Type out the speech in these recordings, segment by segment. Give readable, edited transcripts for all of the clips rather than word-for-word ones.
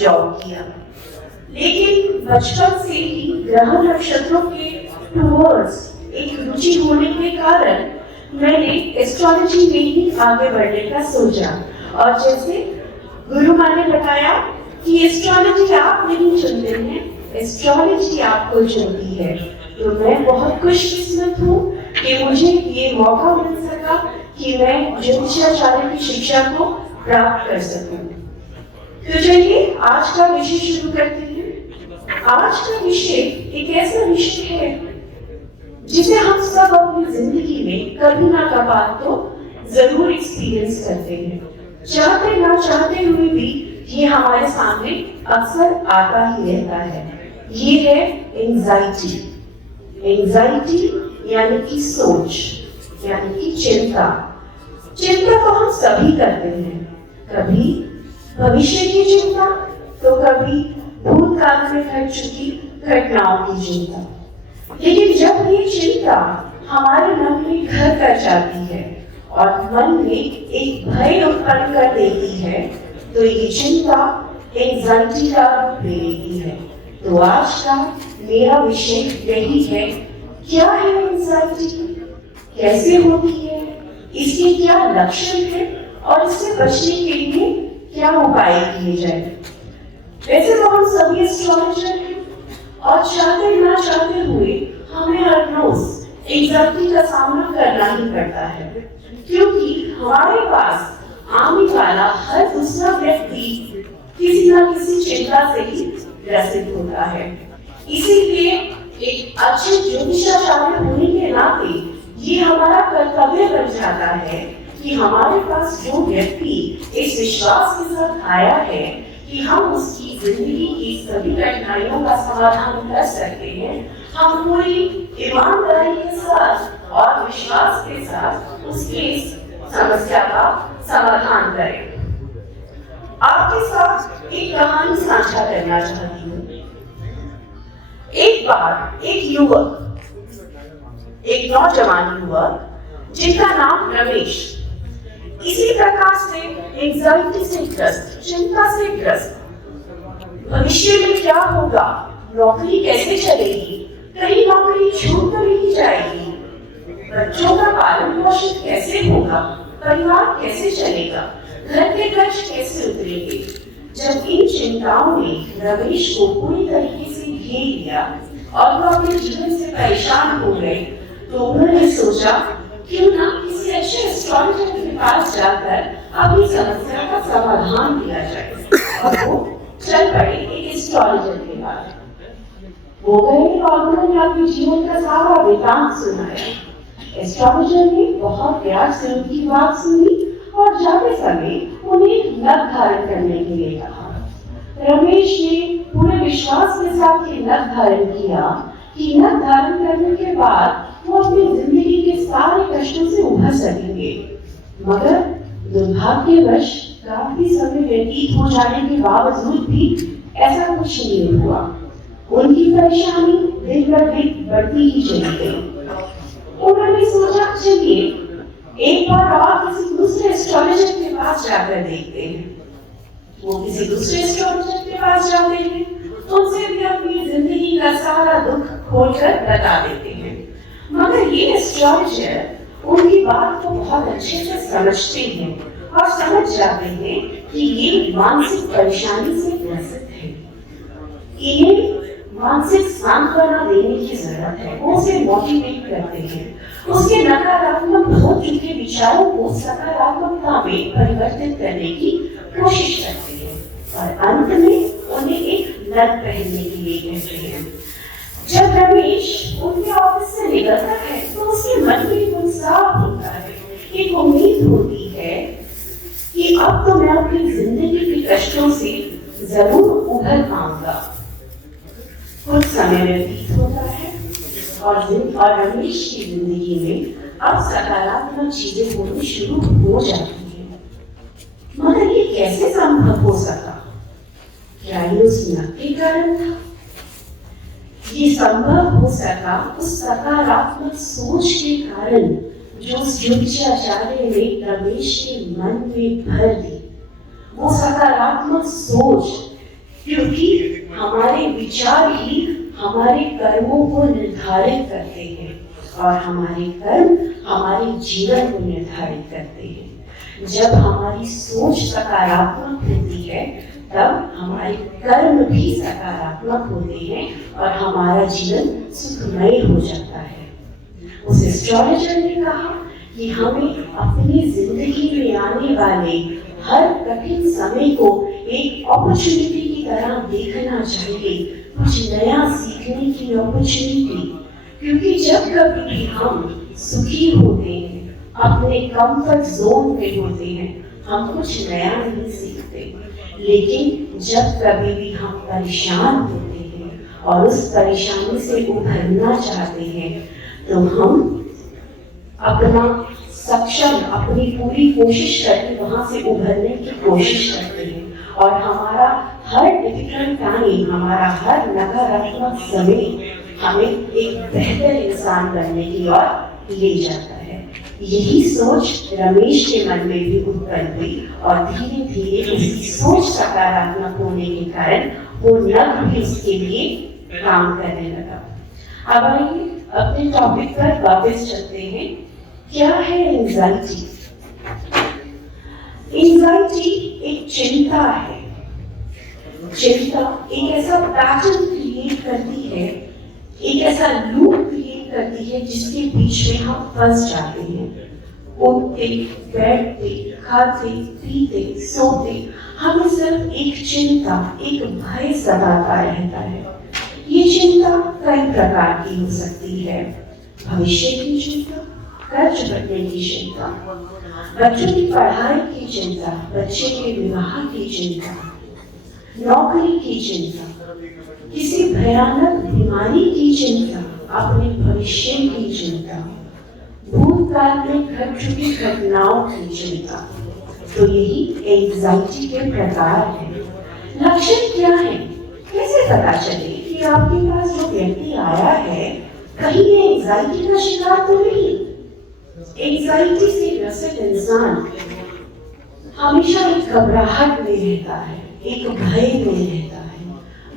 Job किया, लेकिन बचपन से ही ग्रह नक्षत्रों के टूवर्ड्स एक रुचि होने के कारण मैंने एस्ट्रोलॉजी में ही आगे बढ़ने का सोचा। और जैसे गुरु माँ ने बताया कि एस्ट्रोलॉजी आप नहीं चुनते हैं, एस्ट्रोलॉजी आपको चुनती है, तो मैं बहुत खुशकिस्मत हूँ कि मुझे ये मौका मिल सका कि मैं ज्योतिषाचार्य की शिक्षा को प्राप्त कर सकूं। तो चलिए आज का विषय शुरू करते हैं। आज का विषय एक ऐसा विषय है जिसे हम सब अपनी जिंदगी में कभी ना कभी तो जरूर एक्सपीरियंस करते हैं, चाहते ना चाहते हुए भी ये हमारे सामने अक्सर आता ही रहता है। ये है एंजाइटी। एंजाइटी यानी कि सोच, यानी कि चिंता। चिंता तो हम सभी करते हैं, कभी भविष्य की चिंता तो कभी भूतकाल में घट चुकी घटनाओं की चिंता। लेकिन जब ये चिंता हमारे मन में घर कर जाती है और मन में एक भय उत्पन्न कर देती है, तो ये चिंता एंजाइटी का रूप ले लेती है। तो आज का मेरा विषय यही है, क्या है एंजाइटी, कैसे होती है, इसके क्या लक्षण है और इससे बचने के लिए क्या उपाय किए जाए। वैसे तो हम सभी एस्ट्रोलॉजर हैं और चाहते ना चाहते हुए हमें हर रोज एंजाइटी का सामना करना ही पड़ता है, क्योंकि हमारे पास आने वाला हर दूसरा व्यक्ति किसी न किसी चिंता से ही ग्रसित होता है। इसीलिए एक अच्छे ज्योतिषाचार्य होने के नाते ये हमारा कर्तव्य बन जाता है कि हमारे पास जो व्यक्ति इस विश्वास के साथ आया है कि हम उसकी जिंदगी की सभी कठिनाइयों का समाधान कर सकते हैं, हम पूरी ईमानदारी के साथ और विश्वास के साथ उसकी समस्या का समाधान करें। आपके साथ एक कहानी साझा करना चाहती हूँ। एक बार एक नौजवान युवक जिनका नाम रमेश इसी प्रकार से एंजाइटी से ग्रस्त, चिंता से ग्रस्त, भविष्य में क्या होगा, नौकरी कैसे चलेगी, कहीं नौकरी छूट तो नहीं जाएगी, बच्चों का पालन पोषण कैसे होगा, परिवार कैसे चलेगा, घर के खर्च कैसे उतरेंगे। जब इन चिंताओं ने रमेश को पूरी तरीके से घेर लिया और वो अपने जीवन से परेशान हो गए, तो उन्होंने सोचा क्यों ना किसी अच्छे एस्ट्रोलॉजर के पास जाकर अपनी समस्या का समाधान किया जाए। और वो चल पड़े एक एस्ट्रोलॉजर के पास। वो गए और उन्होंने अपने जीवन का सारा वृतांत सुनाया। एस्ट्रोलॉजर ने बहुत प्यार से उनकी बात सुनी और जाते समय उन्हें एक नग धारण करने के लिए कहा। रमेश ने पूरे विश्वास के साथ ये नग धारण किया कि नग धारण करने के बाद वो अपनी जिंदगी के सारे कष्टों से उभर सकेंगे। मगर दुर्भाग्यवश काफी समय व्यतीत हो जाने के बावजूद भी ऐसा कुछ नहीं हुआ। उनकी परेशानी दिन ब दिन बढ़ती ही चली गई। उन्होंने सोचा चलिए एक बार और किसी दूसरे एस्ट्रोलॉजर के पास जाकर देखते हैं। वो किसी दूसरे एस्ट्रोलॉजर के पास जाते हैं, उनसे भी अपनी जिंदगी का सारा दुख खोलकर बता देते हैं। मगर ये एस्ट्रोलॉजर उनकी बात को बहुत अच्छे से समझते हैं और समझ जाते हैं कि ये मानसिक परेशानी से ग्रसित है, इन्हें मानसिक सांत्वना देने की जरूरत है। वो उसे मोटिवेट करते हैं, उसके नकारात्मक हो चुके विचारों को सकारात्मकता में परिवर्तित करने की कोशिश करते हैं और अंत में उन्हें एक नग पहनने के लिए कहते हैं। जब रमेश उनके ऑफिस से निकलता है तो उसके मन में एक उत्साह होता है, एक उम्मीद होती है कि अब तो मैं अपनी जिंदगी के कष्टों से जरूर उभर पाऊंगा। कुछ समय व्यतीत होता है और रमेश की जिंदगी में अब सकारात्मक चीजें होनी शुरू हो जाती हैं। मगर ये कैसे संभव हो सका? क्या ये उस नग के कारण था? ये संभव हो सका उस सकारात्मक सोच के कारण जो उस ज्योतिषाचार्य ने रमेश के मन में भर दी। वो सकारात्मक सोच क्योंकि हमारे विचार ही हमारे कर्मों को निर्धारित करते हैं और हमारे कर्म हमारे जीवन को निर्धारित करते हैं। जब हमारी सोच सकारात्मक होती है तब हमारे कर्म भी सकारात्मक होते हैं और हमारा जीवन सुखमय हो जाता है। उस एस्ट्रोलॉजर ने कहा कि हमें अपनी जिंदगी में आने वाले हर कठिन समय को एक अपॉर्चुनिटी की तरह देखना चाहिए, कुछ नया सीखने की अपॉर्चुनिटी। क्योंकि जब कभी भी हम सुखी होते हैं, अपने कंफर्ट जोन में होते हैं, हम कुछ नया नहीं सीखते। लेकिन जब कभी भी हम परेशान होते हैं और उस परेशानी से उभरना चाहते हैं तो हम अपना अपनी पूरी कोशिश करके वहां से उभरने की कोशिश करते हैं और हमारा हर डिफिकल्ट टाइम, हमारा हर नकारात्मक समय हमें एक बेहतर इंसान बनने की ओर ले जाता है। यही सोच रमेश के मन में भी उत्पन्न हुई और धीरे धीरे उसकी सोच सकारात्मक होने के कारण वो नग भी उसके लिए काम करने लगा। अब आइए अपने टॉपिक पर वापस चलते हैं। क्या है एंजाइटी? एंजाइटी एक चिंता है। चिंता एक ऐसा पैटर्न क्रिएट करती है, एक ऐसा लूप क्रिएट करती है जिसके बीच में हम फंस जाते हैं। उठते, बैठते, खाते, पीते, सोते हमें सिर्फ एक चिंता, एक भय सताता रहता है। ये चिंता कई प्रकार की हो सकती है। भविष्य की चिंता, कर्ज भरने की चिंता, बच्चों की पढ़ाई की चिंता, बच्चे के विवाह की चिंता, नौकरी की चिंता, किसी भयानक बीमारी की चिंता, अपने भविष्य की चिंता, भूतकाल में घट चुकी घटनाओं की चिंता। तो यही एंजाइटी के प्रकार है। लक्षण क्या है? कैसे पता चले कि आपके पास जो व्यक्ति आया है कहीं ये एंजाइटी का शिकार तो नहीं? एंजाइटी से ग्रसित इंसान हमेशा एक घबराहट में रहता है, एक भय में रहता है,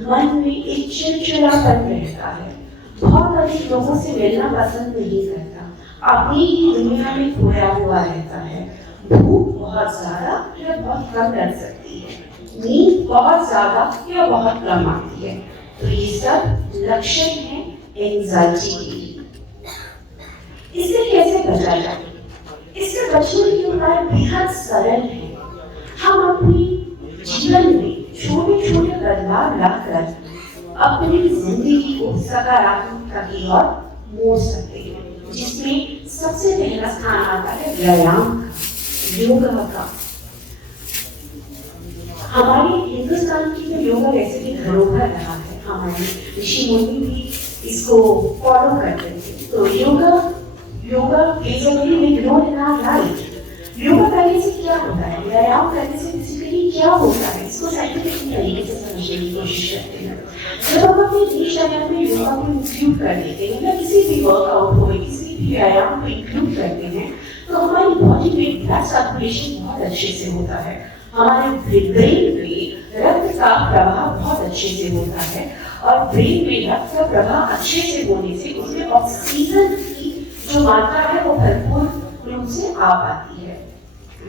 मन में एक चिड़चिड़ापन रहता है, बहुत अधिक लोगों से मिलना पसंद नहीं करता, अपनी ही दुनिया में खोया हुआ रहता है, भूख बहुत ज्यादा या बहुत कम कर सकती है, नींद बहुत ज्यादा या बहुत कम आती है। तो ये सब लक्षण है एंजाइटी के। इससे कैसे बचा जाए? इससे बचने के उपाय बेहद सरल है। हम अपनी जीवन में छोटे छोटे बदलाव लाकर अपनी जिंदगी को सकारात्मकता की ओर मोड़ सकते हैं, जिसमें सबसे पहला स्थान आता है व्यायाम का, योगा का। हमारे हिंदुस्तान की तो योगा वैसे भी धरोहर रहा है, हमारे ऋषि मुनि भी इसको फॉलो करते थे। तो yoga plays a very big role in our life. Yoga करने से क्या होता है, व्यायाम करने से फिजिकली क्या होता है, इसको साइंटिफिक तरीके से समझने की कोशिश करते हैं। जब हम अपने दिनचर्या में योगा को इंक्लूड कर देते हैं या किसी भी वर्कआउट हो, किसी भी व्यायाम को इंक्लूड करते हैं तो हमारी बॉडी में ब्लड सर्कुलेशन बहुत अच्छे से होता है, हमारे ब्रेन में रक्त का प्रवाह बहुत अच्छे से होता है और ब्रेन में रक्त का प्रवाह अच्छे से होने से उसमें ऑक्सीजन की जो मात्रा है वो भरपूर रूप से आ पाती है।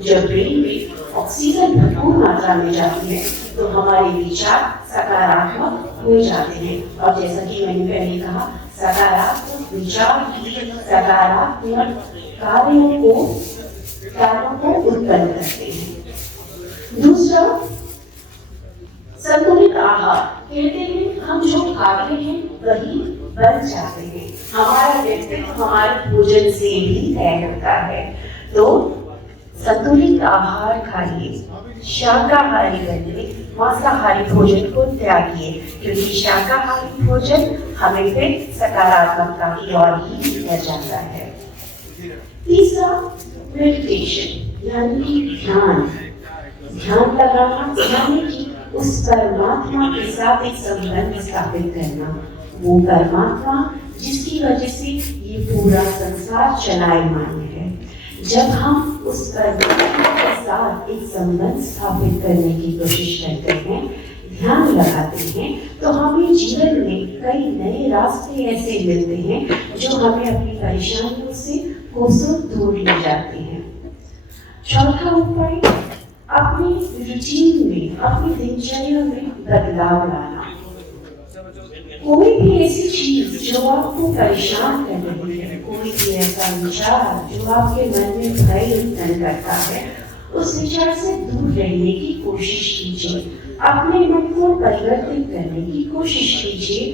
जब ब्रेन में ऑक्सीजन भरपूर मात्रा में जाती है तो हमारे विचार सकारात्मक हो जाते हैं और जैसा कि मैंने पहले कहा, सकारात्मक विचार ही सकारात्मक कार्यों को उत्पन्न करते हैं। दूसरा, संतुलित आहार। कहते हैं हम जो खाते हैं वही बन जाते हैं। हमारा व्यक्तित्व हमारे भोजन से भी तय होता है। तो संतुलित आहार खाइए, शाकाहारी बनिए, मांसाहारी भोजन को त्यागिए, क्योंकि शाकाहारी भोजन हमें फिर सकारात्मकता की ओर ही ले जाता है। तीसरा, मेडिटेशन यानी कि ध्यान लगाना, यानी कि उस परमात्मा के साथ एक संबंध स्थापित करना, वो परमात्मा जिसकी वजह से ये पूरा संसार चलायमान है। जब हम उस परमात्मा के साथ एक संबंध स्थापित करने की कोशिश करते हैं, ध्यान लगाते हैं तो हमें जीवन में कई नए रास्ते ऐसे मिलते हैं जो हमें अपनी परेशानियों से कोसों दूर ले जाते हैं। चौथा उपाय, अपने रूटीन में, अपनी दिनचर्या में बदलाव लाना। कोई भी ऐसी चीज जो आपको परेशान कर रही है, कोई भी ऐसा विचार जो आपके मन में भय उत्पन्न करता है, उस विचार से दूर रहने की कोशिश कीजिए। अपने मन को परिवर्तित करने की कोशिश कीजिए।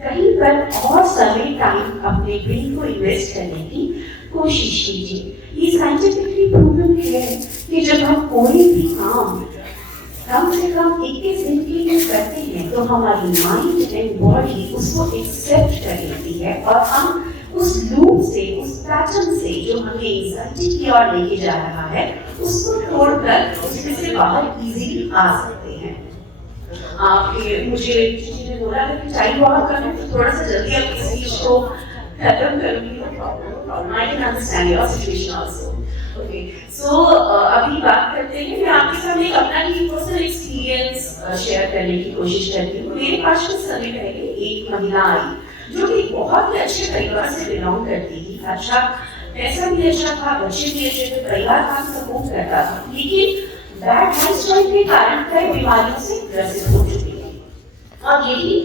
कहीं पर और समय टाइम अपने ब्रेन को इन्वेस्ट करने की कोशिश कीजिए। ये साइंटिफिकली प्रूवन है कि जब हम कोई भी काम कम से कम 21 दिन के लिए करते हैं तो हमारी माइंड एंड बॉडी उसको एक्सेप्ट कर लेती है और हम उस लूप से, उस पैटर्न से जो हमें एंजाइटी की ओर लेके जा रहा है, उसको तोड़कर उसमें से बाहर इजीली आ सकते हैं। मुझे किसी ने बोला था कि टाइम बहुत कम है तो थोड़ा सा जल्दी अपनी स्पीच को खत्म करूंगी। I can understand your situation also. Okay, so अभी बात करते हैं, मैं आपके सामने एक अपना ही पर्सनल एक्सपीरियंस शेयर करने की कोशिश करती हूँ। मेरे पास कुछ समय पहले एक महिला आई जो कि बहुत ही अच्छे परिवार से बिलोंग करती थी। अच्छा, पैसा भी अच्छा था, बच्चे भी अच्छे थे, परिवार का सपोर्ट करता था, लेकिन बैड लाइफस्टाइल के कारण कई बीमारियों से ग्रसित हो चुकी थी और यही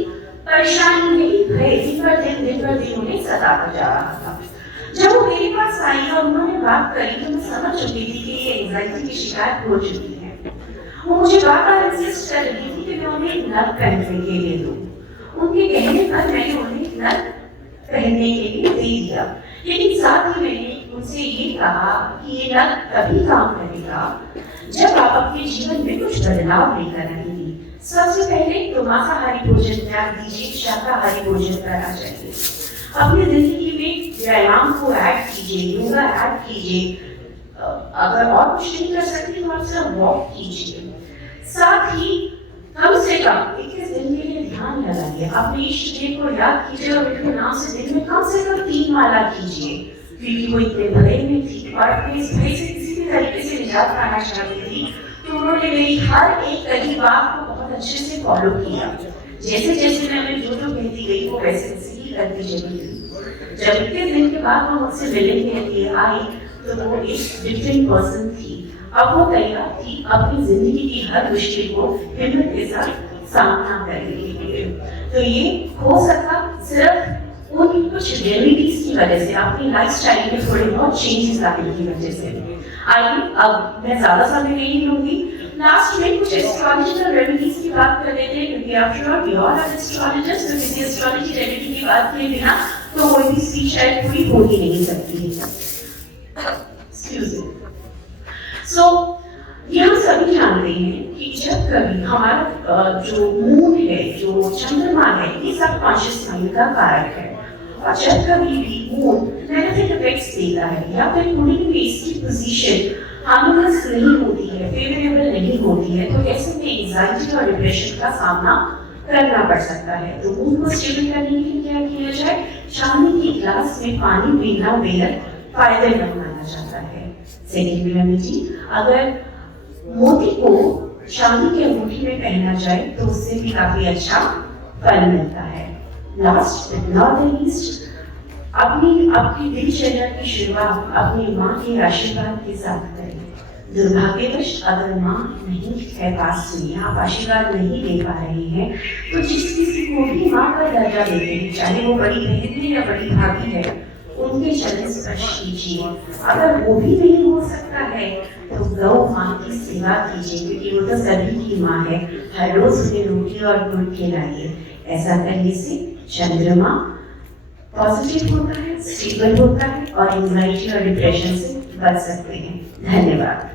परेशानी में भय दिन पर दिन उन्हें सताता जा रहा था। जब वो मेरे पास आई और उन्होंने बात करी तो मैं समझ चुकी थी कि ये एंजाइटी की शिकायत हो चुकी है। वो मुझे बार-बार इंसिस्ट कर रही थी कि मैं उन्हें नग पहनने के लिए दूं। उनके कहने पर मैंने उन्हें नग पहनने के लिए दे दिया, लेकिन साथ ही मैंने उनसे ये कहा कि ये नग तभी काम करेगा जब आप अपने जीवन में कुछ बदलाव लेकर आएंगी। सबसे पहले तो मांसाहारी भोजन त्याग दीजिए, शाकाहारी भोजन करना चाहिए। अपनी जिंदगी में व्यायाम को ऐड कीजिए, योगा ऐड कीजिए। अगर और कुछ नहीं कर सकते तो आप सिर्फ वॉक कीजिए। साथ ही कम से कम 21 दिन के लिए ध्यान लगाइए, अपने इष्ट देव को याद कीजिए और उनके नाम से दिन में कम से कम 3 माला कीजिए। क्योंकि वो इतने भय में थी और अपने इस भय से किसी भी तरीके से निजात पाना चाहती थी, तो उन्होंने मेरी हर एक कही बात को बहुत अच्छे से फॉलो किया। जैसे जैसे मैं उन्हें जो कहती गई वो वैसे ही करती चली गई। जब इतने दिन के बाद वो मुझसे मिलने के लिए आई तो वो एक डिफरेंट पर्सन थी। अब वो तैयार थी अपनी जिंदगी की हर मुश्किल को हिम्मत के साथ सामना करने के लिए। तो ये हो सका सिर्फ उन कुछ रेमेडीज की वजह से, अपनी लाइफस्टाइल में थोड़े बहुत चेंजेस लाने की वजह से। आइए अब मैं ज्यादा समय नहीं लूंगी, लास्ट में कुछ एस्ट्रोलॉजिकल रेमेडीज की बात कर लेते हैं, क्योंकि after all we all are astrologers, तो किसी एस्ट्रोलॉजी रेमेडी की बात किए बिना तो कोई भी स्पीच शायद पूरी हो ही नहीं सकती है। Excuse me. सो ये हम सभी जानते हैं कि जब कभी हमारा जो मून है, जो चंद्रमा है, ये सब कॉन्शियस माइंड का कारक है। और जब कभी भी मून नेगेटिव इफेक्ट्स देता है या फिर पूरी में इसकी पोजीशन हार्मोनियस नहीं होती है, फेवरेबल नहीं होती है, तो ऐसे में एंजाइटी और डिप्रेशन का सामना करना पड़ सकता है। तो मून को स्टेबल करने के लिए क्या किया जाए? चांदी के ग्लास में पानी पीना बेहद फायदेमंद माना जाता है। सेकेंड रेमेडी, अगर मोती को चांदी के अंगूठी में पहना जाए तो उससे भी काफी अच्छा फल मिलता है। Last but not the least, अपनी दिनचर्या की शुरुआत अपनी माँ के आशीर्वाद के साथ करें। दुर्भाग्यवश अगर माँ नहीं है पास में, आप आशीर्वाद नहीं दे पा रहे हैं, तो जिस किसी को भी माँ का दर्जा देते हैं, चाहे वो बड़ी बहन है या बड़ी भाभी है, उनके चरण स्पर्श कीजिए। अगर वो भी नहीं हो सकता है तो गौ माँ की सेवा कीजिए, क्योंकि वो तो सभी की माँ है। हर रोज उन्हें रोटी और दूध खिलाइए। ऐसा करने से चंद्रमा पॉजिटिव होता है, स्टेबल होता है और एंजाइटी और डिप्रेशन से बच सकते हैं। धन्यवाद।